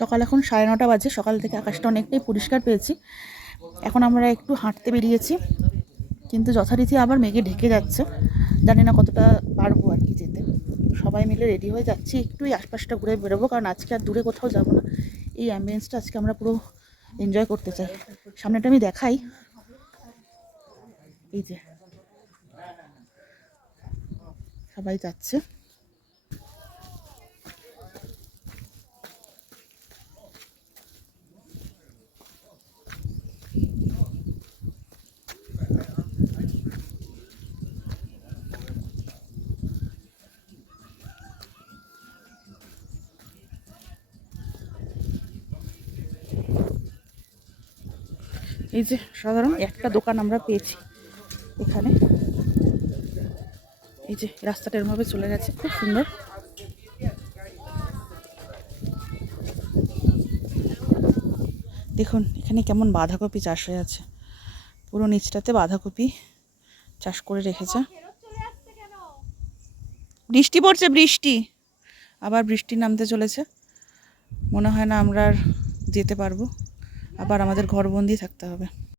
সকাল এখন 9:30 বাজে। সকাল থেকে আকাশটা অনেকটাই পরিষ্কার পেয়েছি। এখন আমরা একটু হাঁটতে বেরিয়েছি, কিন্তু যথারীতি আবার মেঘে ঢেকে যাচ্ছে। জানি না কতটা পারবো আর কি যেতে। সবাই মিলে রেডি হয়ে যাচ্ছি, একটু এই আশপাশটা ঘুরে বেরোবো, কারণ আজকে আর দূরে কোথাও যাবো না। এই অ্যাম্বিয়েন্সটা আজকে আমরা পুরো এনজয় করতে চাই। সামনেটা আমি দেখাই, এই যে সবাই যাচ্ছে। এই যে সাধারণ একটা দোকান আমরা পেয়েছি এখানে। এই যে রাস্তাটা এরমভাবে চলে গেছে, খুব সুন্দর। দেখুন এখানে কেমন বাঁধাকপি চাষ হয়ে আছে, পুরো নিচটাতে বাঁধাকপি চাষ করে রেখেছে। বৃষ্টি পড়ছে, বৃষ্টি, আবার বৃষ্টি নামতে চলেছে। মনে হয় না আমরা আর যেতে পারবো, আবার আমাদের ঘরবন্দি থাকতে হবে।